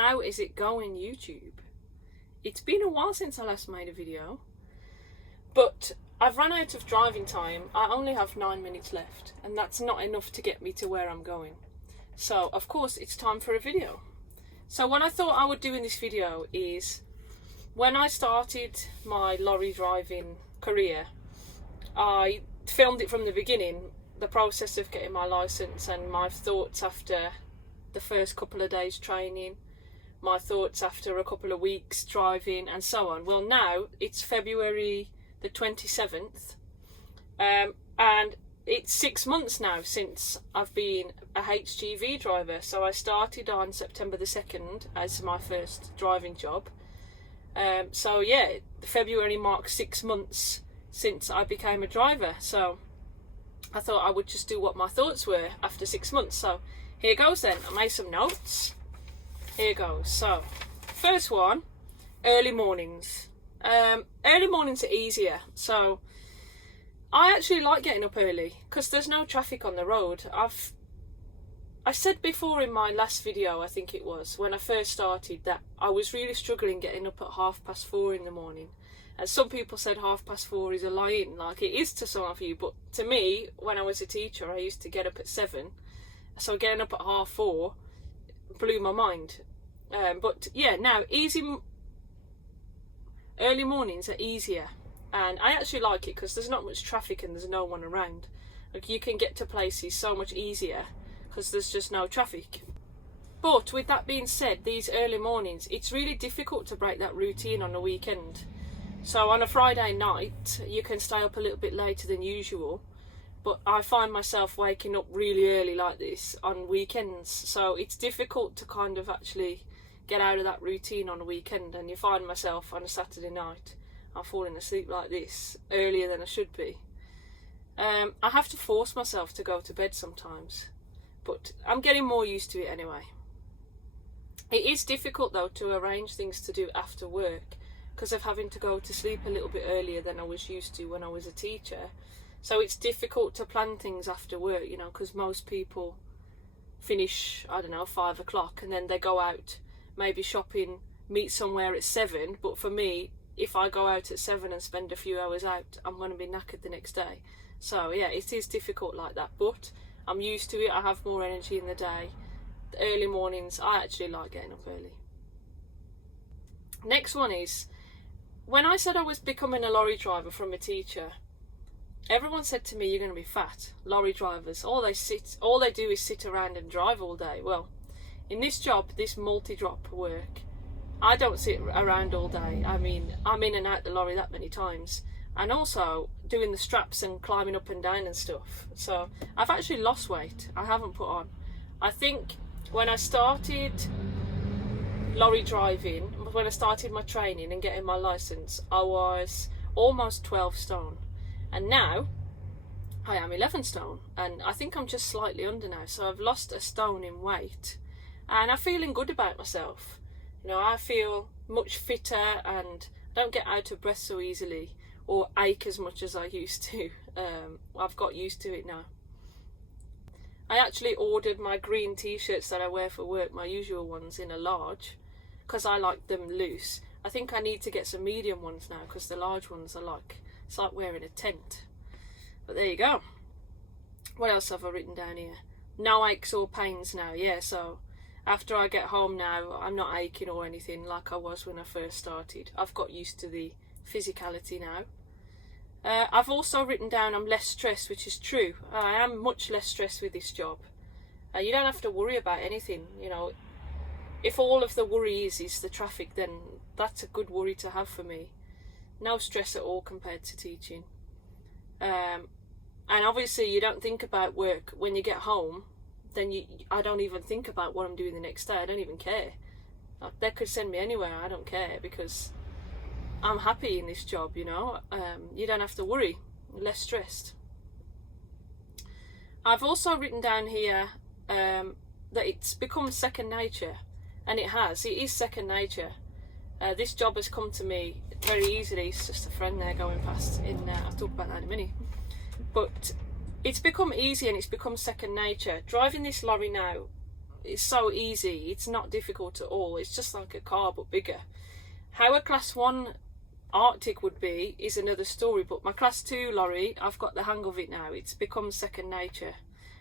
How is it going, YouTube? It's been a while since I last made a video, but I've run out of driving time. I only have 9 minutes left, and that's not enough to get me to where I'm going. So, of course, it's time for a video. So what I thought I would do in this video is, when I started my lorry driving career, I filmed it from the beginning, the process of getting my licence and my thoughts after the first couple of days training, my thoughts after a couple of weeks driving, and so on. Well, now it's February the 27th, and it's 6 months now since I've been a HGV driver. So I started on September the 2nd as my first driving job. So yeah, February marks 6 months since I became a driver. So I thought I would just do what my thoughts were after 6 months. So here goes then. I made some notes. Here goes. So first one, early mornings. Early mornings are easier. So I actually like getting up early because there's no traffic on the road. I said before in my last video, I think it was, when I first started, that I was really struggling getting up at 4:30 in the morning. And some people said 4:30 is a lie-in, like it is to some of you, but to me, when I was a teacher, I used to get up at 7. So getting up at 4:30 blew my mind. But yeah, now early mornings are easier, and I actually like it because there's not much traffic and there's no one around. Like, you can get to places so much easier because there's just no traffic. But with that being said, these early mornings, it's really difficult to break that routine on a weekend. So on a Friday night, you can stay up a little bit later than usual, but I find myself waking up really early like this on weekends. So it's difficult to kind of actually get out of that routine on a weekend, and you find myself on a Saturday night, I'm falling asleep like this earlier than I should be. I have to force myself to go to bed sometimes, but I'm getting more used to it anyway. It is difficult though to arrange things to do after work because of having to go to sleep a little bit earlier than I was used to when I was a teacher. So it's difficult to plan things after work, you know, because most people finish, I don't know, 5 o'clock, and then they go out, maybe shopping, meet somewhere at 7. But for me, if I go out at 7 and spend a few hours out, I'm going to be knackered the next day. So yeah, it is difficult like that, but I'm used to it. I have more energy in the day. The early mornings, I actually like getting up early. Next one is, when I said I was becoming a lorry driver from a teacher, everyone said to me, you're going to be fat. Lorry drivers, all they do is sit around and drive all day. Well, in this job, this multi-drop work, I don't sit around all day. I mean, I'm in and out the lorry that many times, and also doing the straps and climbing up and down and stuff. So I've actually lost weight. I haven't put on. I think when I started lorry driving, when I started my training and getting my license, I was almost 12 stone. And now I am 11 stone, and I think I'm just slightly under now. So I've lost a stone in weight, and I'm feeling good about myself. You know, I feel much fitter and don't get out of breath so easily or ache as much as I used to. I've got used to it now. I actually ordered my green t-shirts that I wear for work, my usual ones, in a large because I like them loose. I think I need to get some medium ones now because the large ones are like, it's like wearing a tent. But there you go. What else have I written down here? No aches or pains now. Yeah, so after I get home now, I'm not aching or anything like I was when I first started. I've got used to the physicality now. I've also written down I'm less stressed, which is true. I am much less stressed with this job. You don't have to worry about anything, you know. If all of the worry is the traffic, then that's a good worry to have for me. No stress at all compared to teaching. And obviously you don't think about work when you get home. Then I don't even think about what I'm doing the next day. I don't even care. Like, they could send me anywhere, I don't care, because I'm happy in this job, you know. You don't have to worry, less stressed. I've also written down here that it's become second nature, and it is second nature. This job has come to me very easily. It's just a friend there going past. I'll talk about that in a minute. But it's become easy and it's become second nature. Driving this lorry now It's so easy. It's not difficult at all. It's just like a car but bigger. How a class 1 Arctic would be is another story, but my class 2 lorry, I've got the hang of it now. It's become second nature.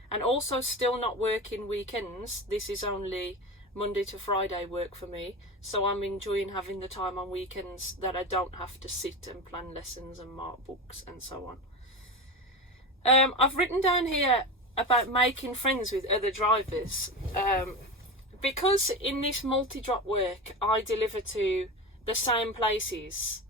And also still not working weekends. This is only Monday to Friday work for me, so I'm enjoying having the time on weekends that I don't have to sit and plan lessons and mark books and so on. I've written down here about making friends with other drivers, because in this multi-drop work I deliver to the same places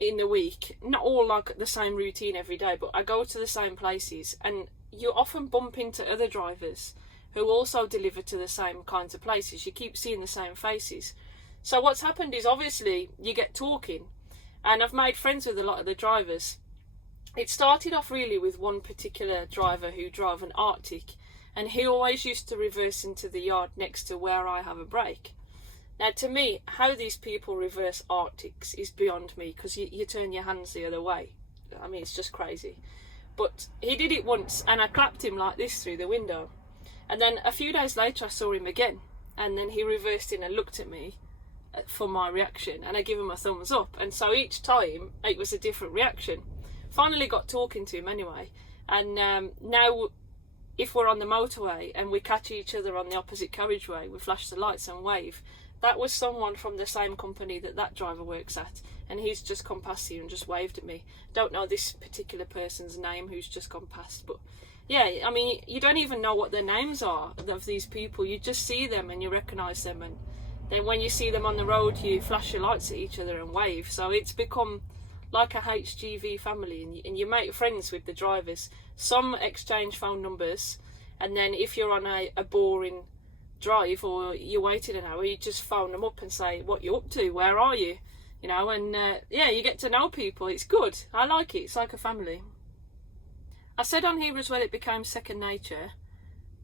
in the week, not all like the same routine every day, but I go to the same places, and you often bump into other drivers who also deliver to the same kinds of places. You keep seeing the same faces. So what's happened is, obviously you get talking, and I've made friends with a lot of the drivers. It started off really with one particular driver who drove an Arctic, and he always used to reverse into the yard next to where I have a break. Now, to me, how these people reverse Arctics is beyond me, because you turn your hands the other way. I mean, it's just crazy. But he did it once, and I clapped him like this through the window. And then a few days later I saw him again, and then he reversed in and looked at me for my reaction, and I give him a thumbs up, and so each time it was a different reaction. Finally got talking to him anyway, and now if we're on the motorway and we catch each other on the opposite carriageway, we flash the lights and wave. That was someone from the same company that driver works at, and he's just come past here and just waved at me. Don't know this particular person's name who's just gone past, but yeah, I mean, you don't even know what their names are of these people. You just see them and you recognise them, and then when you see them on the road you flash your lights at each other and wave. So it's become like a HGV family, and you make friends with the drivers. Some exchange phone numbers, and then if you're on a boring drive or you're waiting an hour, you just phone them up and say, what you up to, where are you, you know, and yeah, you get to know people. It's good. I like it. It's like a family. I said on here as well it became second nature.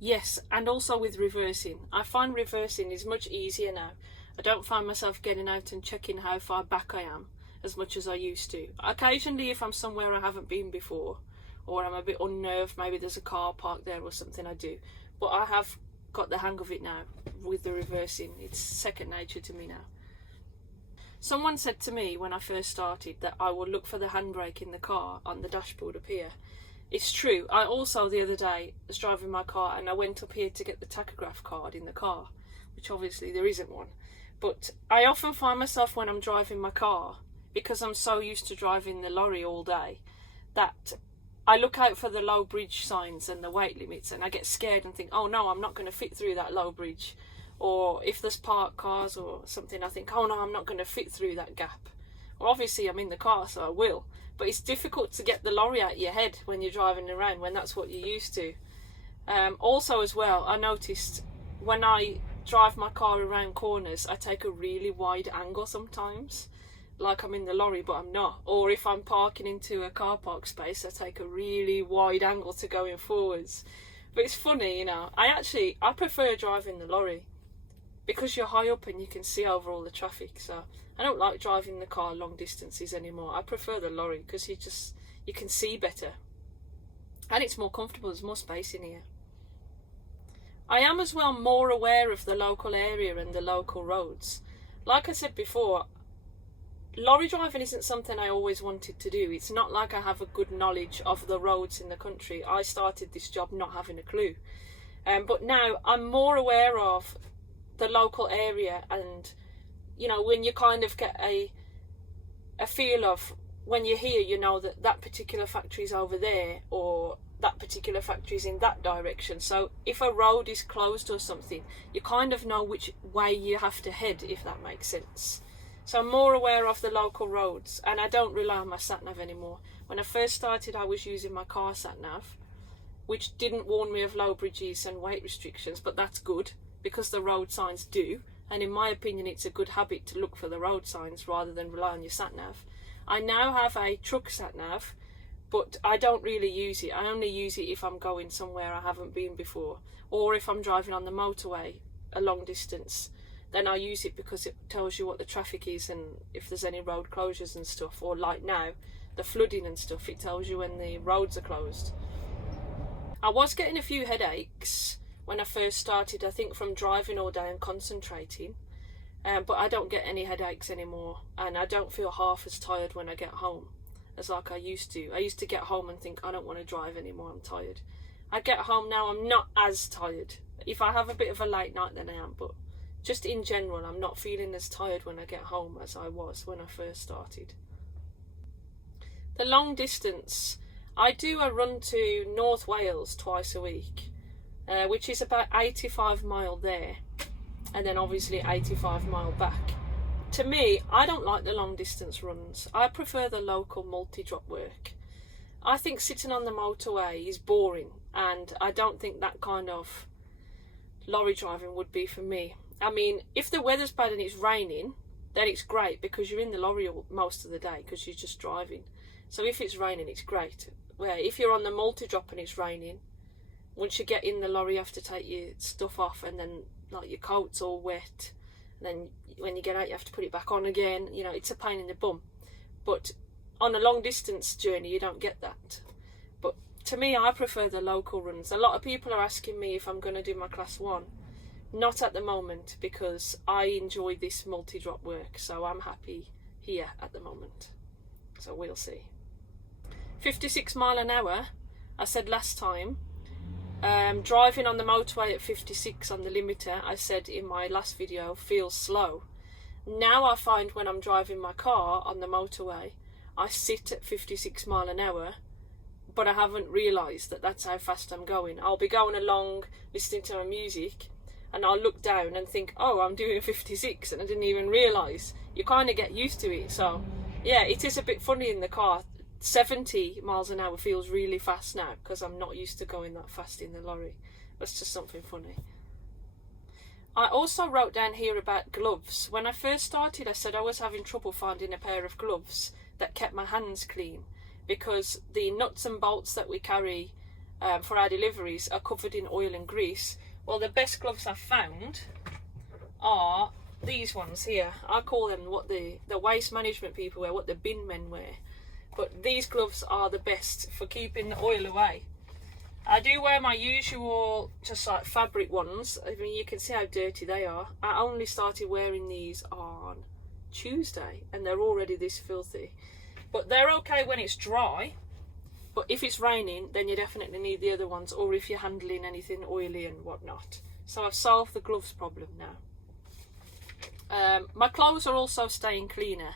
Yes, and also with reversing. I find reversing is much easier now. I don't find myself getting out and checking how far back I am as much as I used to. Occasionally, if I'm somewhere I haven't been before, or I'm a bit unnerved, maybe there's a car parked there or something, I do. But I have got the hang of it now with the reversing. It's second nature to me now. Someone said to me when I first started that I would look for the handbrake in the car on the dashboard up here. It's true. I also, the other day, was driving my car and I went up here to get the tachograph card in the car, which obviously there isn't one. But I often find myself when I'm driving my car, because I'm so used to driving the lorry all day, that I look out for the low bridge signs and the weight limits, and I get scared and think, oh no, I'm not going to fit through that low bridge. Or if there's parked cars or something, I think, oh no, I'm not going to fit through that gap. Well, obviously I'm in the car, so I will. But it's difficult to get the lorry out of your head when you're driving around, when that's what you're used to. Also as well, I noticed when I drive my car around corners, I take a really wide angle sometimes, like I'm in the lorry but I'm not. Or if I'm parking into a car park space, I take a really wide angle to going forwards. But it's funny, you know, I prefer driving the lorry because you're high up and you can see over all the traffic. So I don't like driving the car long distances anymore. I prefer the lorry because you can see better, and it's more comfortable. There's more space in here. I am as well more aware of the local area and the local roads. Like I said before, lorry driving isn't something I always wanted to do. It's not like I have a good knowledge of the roads in the country. I started this job not having a clue, but now I'm more aware of the local area, and you know, when you kind of get a feel of, when you're here, you know that particular factory's over there, or that particular factory's in that direction. So if a road is closed or something, you kind of know which way you have to head, if that makes sense. So I'm more aware of the local roads, and I don't rely on my sat-nav anymore. When I first started, I was using my car sat-nav, which didn't warn me of low bridges and weight restrictions, but that's good, because the road signs do. And in my opinion, it's a good habit to look for the road signs rather than rely on your sat-nav. I now have a truck sat-nav, but I don't really use it. I only use it if I'm going somewhere I haven't been before, or if I'm driving on the motorway a long distance. Then I use it because it tells you what the traffic is and if there's any road closures and stuff, or like now, the flooding and stuff, it tells you when the roads are closed. I was getting a few headaches when I first started, I think from driving all day and concentrating. But I don't get any headaches anymore, and I don't feel half as tired when I get home as like I used to. I used to get home and think, I don't want to drive anymore, I'm tired. I get home now, I'm not as tired. If I have a bit of a late night, then I am, but just in general, I'm not feeling as tired when I get home as I was when I first started. The long distance, I do a run to North Wales twice a week, which is about 85 mile there, and then obviously 85 mile back. To me, I don't like the long distance runs. I prefer the local multi-drop work. I think sitting on the motorway is boring, and I don't think that kind of lorry driving would be for me. I mean, if the weather's bad and it's raining, then it's great because you're in the lorry most of the day because you're just driving. So if it's raining, it's great. Where if you're on the multi-drop and it's raining, once you get in the lorry, you have to take your stuff off, and then like your coat's all wet. And then when you get out, you have to put it back on again. You know, it's a pain in the bum. But on a long distance journey, you don't get that. But to me, I prefer the local runs. A lot of people are asking me if I'm going to do my class 1. Not at the moment, because I enjoy this multi-drop work, so I'm happy here at the moment. So we'll see. 56 mile an hour, I said last time. Driving on the motorway at 56 on the limiter, I said in my last video, feels slow. Now I find when I'm driving my car on the motorway, I sit at 56 mile an hour, but I haven't realised that that's how fast I'm going. I'll be going along, listening to my music, and I'll look down and think, oh, I'm doing 56, and I didn't even realise. You kind of get used to it. So yeah, it is a bit funny in the car. 70 miles an hour feels really fast now because I'm not used to going that fast in the lorry. That's just something funny. I also wrote down here about gloves. When I first started, I said I was having trouble finding a pair of gloves that kept my hands clean because the nuts and bolts that we carry for our deliveries are covered in oil and grease. Well, the best gloves I've found are these ones here. I call them what the waste management people wear, what the bin men wear. But these gloves are the best for keeping the oil away. I do wear my usual, just like fabric ones. I mean, you can see how dirty they are. I only started wearing these on Tuesday, and they're already this filthy. But they're okay when it's dry. But if it's raining, then you definitely need the other ones, or if you're handling anything oily and whatnot. So I've solved the gloves problem now. My clothes are also staying cleaner.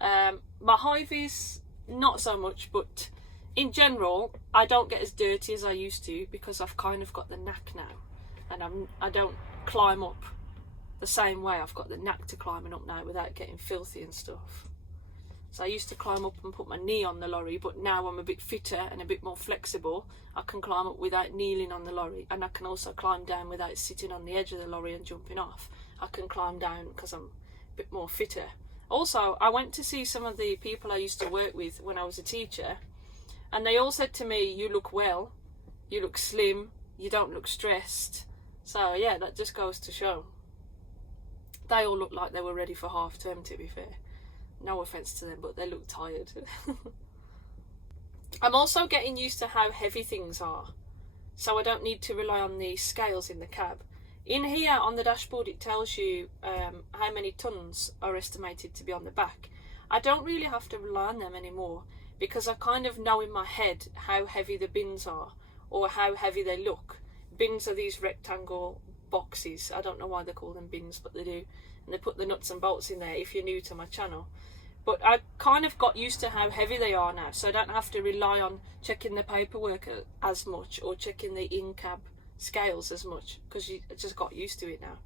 My Hy-Vees, not so much, but in general, I don't get as dirty as I used to because I've kind of got the knack now, and I don't climb up the same way. I've got the knack to climbing up now without getting filthy and stuff. So I used to climb up and put my knee on the lorry, but now I'm a bit fitter and a bit more flexible. I can climb up without kneeling on the lorry, and I can also climb down without sitting on the edge of the lorry and jumping off. I can climb down because I'm a bit more fitter. Also, I went to see some of the people I used to work with when I was a teacher, and they all said to me, you look well, you look slim, you don't look stressed. So yeah, that just goes to show. They all looked like they were ready for half term, to be fair. No offence to them, but they look tired. I'm also getting used to how heavy things are, so I don't need to rely on the scales in the cab. In here on the dashboard it tells you how many tonnes are estimated to be on the back. I don't really have to rely on them anymore because I kind of know in my head how heavy the bins are or how heavy they look. Bins are these rectangle boxes. I don't know why they call them bins, but they do. And they put the nuts and bolts in there if you're new to my channel. But I kind of got used to how heavy they are now, so I don't have to rely on checking the paperwork as much or checking the in-cab scales as much because I just got used to it now.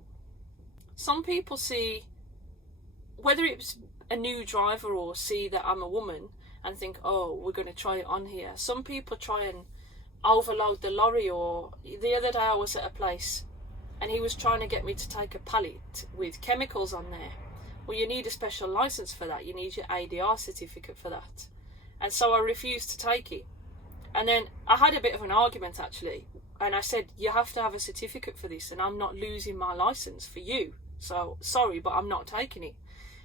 Some people see, whether it's a new driver or see that I'm a woman and think, oh, we're going to try it on here. Some people try and overload the lorry, or the other day I was at a place and he was trying to get me to take a pallet with chemicals on there. Well, you need a special license for that. You need your ADR certificate for that. And so I refused to take it. And then I had a bit of an argument actually. And I said, you have to have a certificate for this and I'm not losing my license for you. So sorry, but I'm not taking it.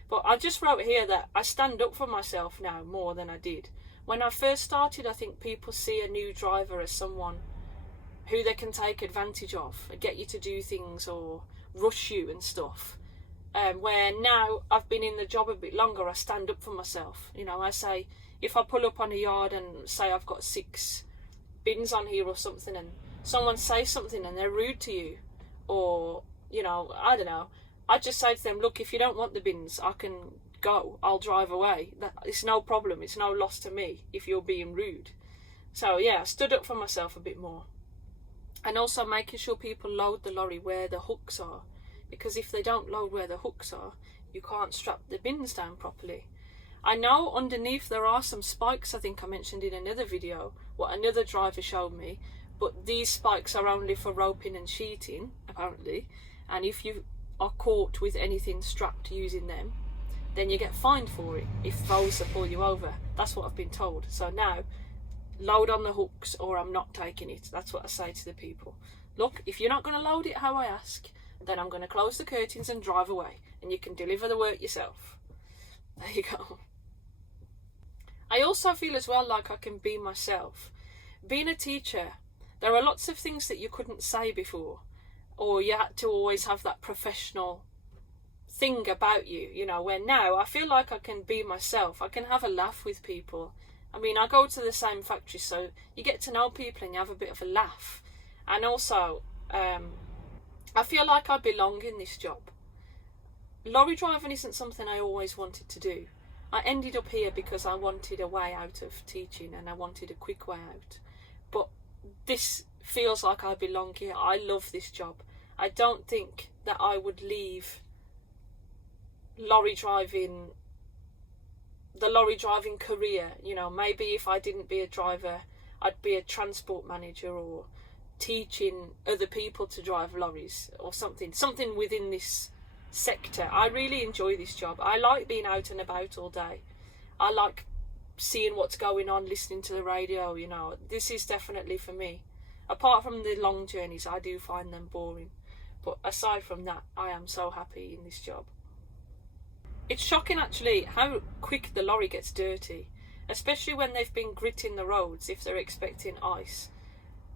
But I just wrote here that I stand up for myself now more than I did. When I first started, I think people see a new driver as someone who they can take advantage of, get you to do things or rush you and stuff. Where now I've been in the job a bit longer, I stand up for myself. You know, I say, if I pull up on a yard and say I've got 6 bins on here or something, and someone says something and they're rude to you, or, you know, I don't know, I just say to them, look, if you don't want the bins, I can go, I'll drive away. It's no problem, it's no loss to me if you're being rude. So yeah, I stood up for myself a bit more. And also making sure people load the lorry where the hooks are, because if they don't load where the hooks are, you can't strap the bins down properly. I know underneath there are some spikes, I think I mentioned in another video, what another driver showed me, but these spikes are only for roping and sheeting, apparently, and if you are caught with anything strapped using them, then you get fined for it if Vosa pull you over. That's what I've been told. So now, load on the hooks or I'm not taking it. That's what I say to the people. Look, if you're not going to load it how I ask, then I'm going to close the curtains and drive away, and you can deliver the work yourself. There you go. I also feel as well like I can be myself. Being a teacher, there are lots of things that you couldn't say before, or you had to always have that professional thing about you, you know, where now I feel like I can be myself. I can have a laugh with people. I mean, I go to the same factory, so you get to know people and you have a bit of a laugh. And also, I feel like I belong in this job. Lorry driving isn't something I always wanted to do. I ended up here because I wanted a way out of teaching and I wanted a quick way out. But this feels like I belong here. I love this job. I don't think that I would leave lorry driving, the lorry driving career. You know, maybe if I didn't be a driver, I'd be a transport manager or teaching other people to drive lorries or something within this sector. I really enjoy this job. I like being out and about all day. I like seeing what's going on, listening to the radio, you know. This is definitely for me. Apart from the long journeys, I do find them boring. But aside from that, I am so happy in this job. It's shocking actually how quick the lorry gets dirty, especially when they've been gritting the roads if they're expecting ice.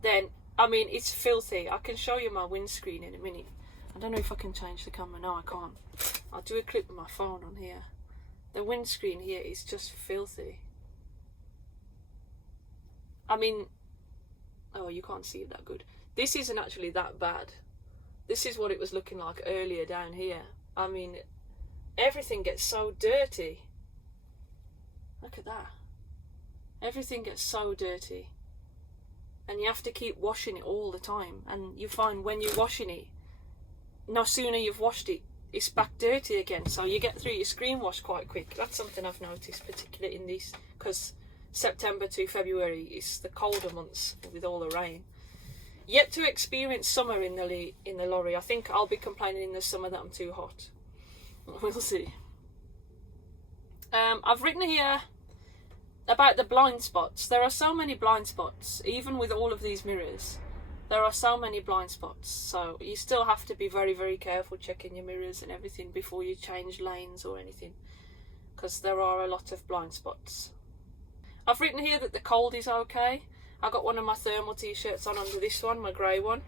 Then, I mean, it's filthy. I can show you my windscreen in a minute. I don't know if I can change the camera. No, I can't. I'll do a clip with my phone on here. The windscreen here is just filthy. I mean, oh, you can't see it that good. This isn't actually that bad. This is what it was looking like earlier down here. I mean, everything gets so dirty. Look at that. Everything gets so dirty. And you have to keep washing it all the time. And you find when you're washing it, no sooner you've washed it, it's back dirty again. So you get through your screen wash quite quick. That's something I've noticed, particularly in these, because September to February is the colder months with all the rain. Yet to experience summer in the lorry. I think I'll be complaining in the summer that I'm too hot. We'll see. I've written here about the blind spots. There are so many blind spots, even with all of these mirrors. There are so many blind spots, so you still have to be very, very careful checking your mirrors and everything before you change lanes or anything, because there are a lot of blind spots. I've written here that the cold is okay. I got one of my thermal t-shirts on under this one, my grey one.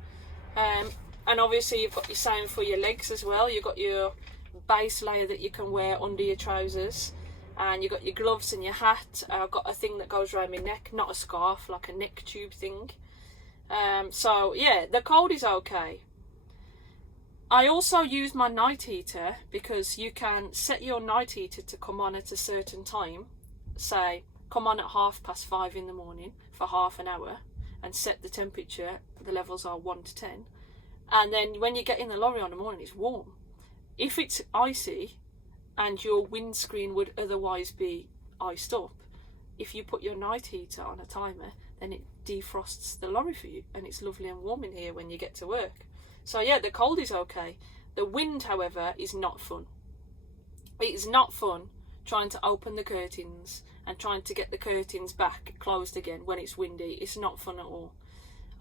And obviously you've got your same for your legs as well. You've got your base layer that you can wear under your trousers. And you've got your gloves and your hat. I've got a thing that goes around my neck, not a scarf, like a neck tube thing. So yeah, the cold is okay. I also use my night heater because you can set your night heater to come on at a certain time. Say, come on at 5:30 in the morning for half an hour and set the temperature, the levels are 1 to 10. And then when you get in the lorry on the morning, it's warm. If it's icy and your windscreen would otherwise be iced up, if you put your night heater on a timer, then it defrosts the lorry for you, and it's lovely and warm in here when you get to work. So yeah, the cold is okay. The wind, however, is not fun. It is not fun trying to open the curtains and trying to get the curtains back closed again when it's windy. It's not fun at all.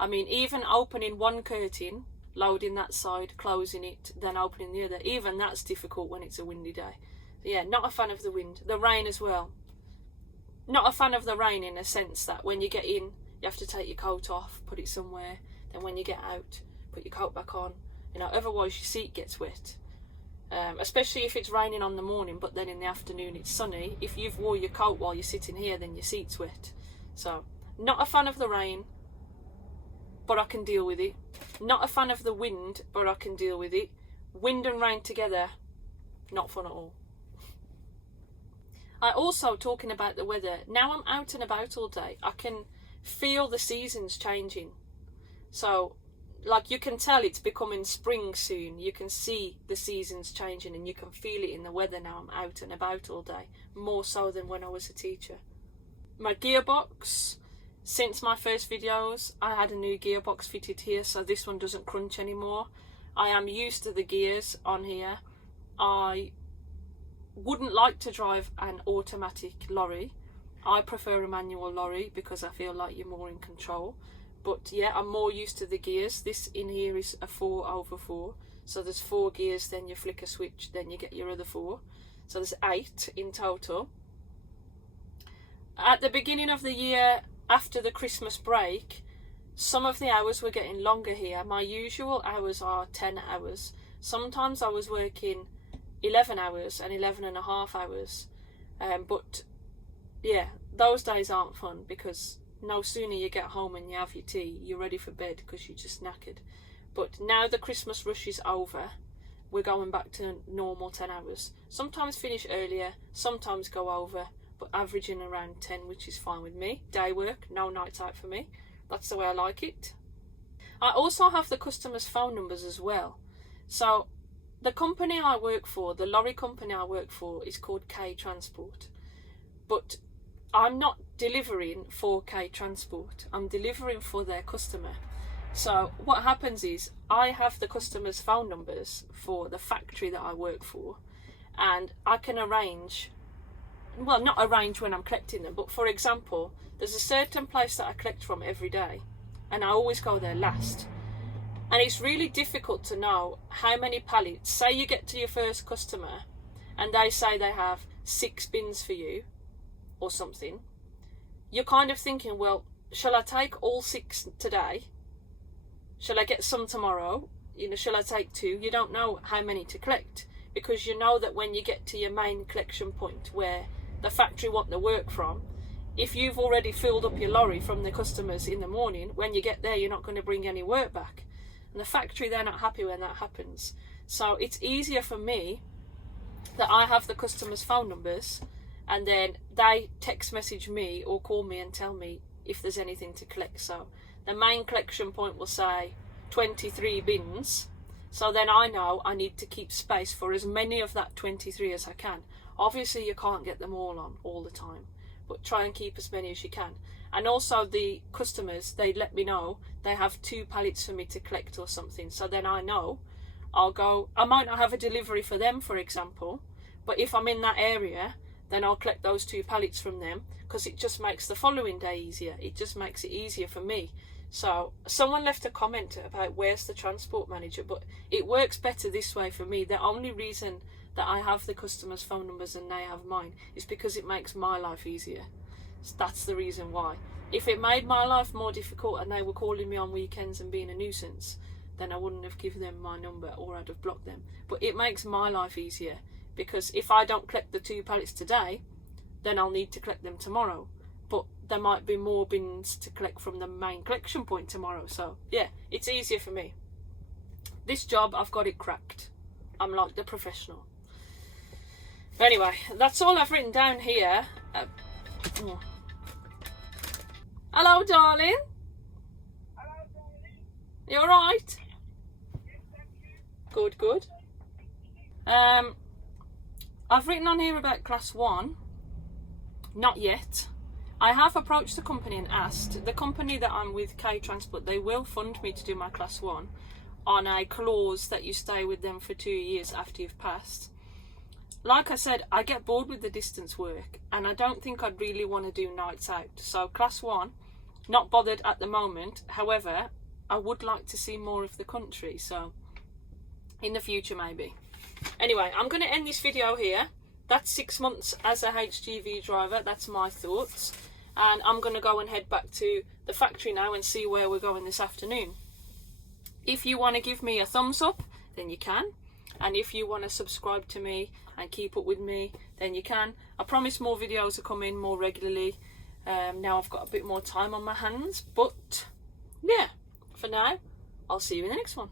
I mean, even opening one curtain, loading that side, closing it, then opening the other, even that's difficult when it's a windy day. So yeah, not a fan of the wind. The rain as well. Not a fan of the rain in a sense that when you get in, you have to take your coat off, put it somewhere, then when you get out, put your coat back on. You know, otherwise your seat gets wet. Especially if it's raining on the morning, but then in the afternoon it's sunny. If you've wore your coat while you're sitting here, then your seat's wet. So, not a fan of the rain, but I can deal with it. Not a fan of the wind, but I can deal with it. Wind and rain together, not fun at all. I also, talking about the weather, now I'm out and about all day, I can feel the seasons changing. So, like, you can tell it's becoming spring soon. You can see the seasons changing and you can feel it in the weather now I'm out and about all day, more so than when I was a teacher. My gearbox, since my first videos, I had a new gearbox fitted here, so this one doesn't crunch anymore. I am used to the gears on here. I wouldn't like to drive an automatic lorry. I prefer a manual lorry because I feel like you're more in control. But yeah, I'm more used to the gears. This in here is a 4/4. So there's 4 gears, then you flick a switch, then you get your other 4. So there's 8 in total. At the beginning of the year, after the Christmas break, some of the hours were getting longer here. My usual hours are 10 hours. Sometimes I was working 11 hours and 11.5 hours. But yeah, those days aren't fun because no sooner you get home and you have your tea, you're ready for bed because you're just knackered. But now the Christmas rush is over, we're going back to normal 10 hours. Sometimes finish earlier, sometimes go over, but averaging around 10, which is fine with me. Day work, no nights out for me. That's the way I like it. I also have the customers' phone numbers as well. So the company I work for, the lorry company I work for, is called K Transport. But I'm not delivering for K Transport. I'm delivering for their customer. So what happens is I have the customers' phone numbers for the factory that I work for, and I can arrange, well, not arrange when I'm collecting them, but for example, there's a certain place that I collect from every day, and I always go there last. And it's really difficult to know how many pallets. Say you get to your first customer and they say they have 6 bins for you or something. You're kind of thinking, well, shall I take all 6 today? Shall I get some tomorrow? You know, shall I take 2? You don't know how many to collect because you know that when you get to your main collection point where the factory want the work from, if you've already filled up your lorry from the customers in the morning, when you get there you're not going to bring any work back. And the factory, they're not happy when that happens. So it's easier for me that I have the customers' phone numbers and then they text message me or call me and tell me if there's anything to collect. So the main collection point will say 23 bins. So then I know I need to keep space for as many of that 23 as I can. Obviously you can't get them all on all the time, but try and keep as many as you can. And also the customers, they let me know they have 2 pallets for me to collect or something. So then I know I'll go, I might not have a delivery for them, for example, but if I'm in that area, then I'll collect those 2 pallets from them because it just makes the following day easier. It just makes it easier for me. So someone left a comment about where's the transport manager, but it works better this way for me. The only reason that I have the customers' phone numbers and they have mine is because it makes my life easier. So that's the reason why. If it made my life more difficult and they were calling me on weekends and being a nuisance, then I wouldn't have given them my number or I'd have blocked them. But it makes my life easier because if I don't collect the 2 pallets today, then I'll need to collect them tomorrow. But there might be more bins to collect from the main collection point tomorrow. So yeah, it's easier for me. This job, I've got it cracked. I'm like the professional. Anyway, that's all I've written down here. Hello, darling. Hello, darling. You alright? Yes, thank you. Good, good. I've written on here about class 1. Not yet. I have approached the company and asked. The company that I'm with, K Transport, they will fund me to do my class 1 on a clause that you stay with them for 2 years after you've passed. Like I said, I get bored with the distance work and I don't think I'd really want to do nights out. So class 1, not bothered at the moment. However, I would like to see more of the country. So in the future maybe. Anyway, I'm going to end this video here. That's 6 months as a HGV driver. That's my thoughts. And I'm going to go and head back to the factory now and see where we're going this afternoon. If you want to give me a thumbs up, then you can. And if you want to subscribe to me and keep up with me, then you can. I promise more videos are coming more regularly. Now I've got a bit more time on my hands. But yeah, for now, I'll see you in the next one.